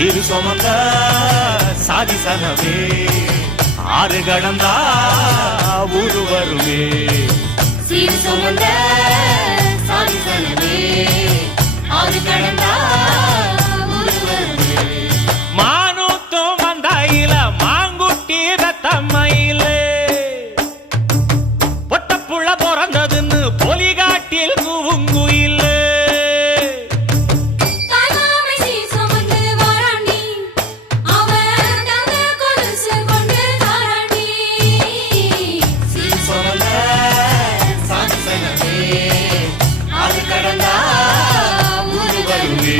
சுமந்த சாதிசனமே ஆறு கடந்தா ஊரு வருமே. சீர் சுமந்த சாதிசனமே ஆறு கடந்தா மானூத்தும் வந்தாயில மாங்குட்டி ரத்தம்மையில பொட்டப்புள்ள பிறந்ததுன்னு அது கடந்தா ஒரு வருவே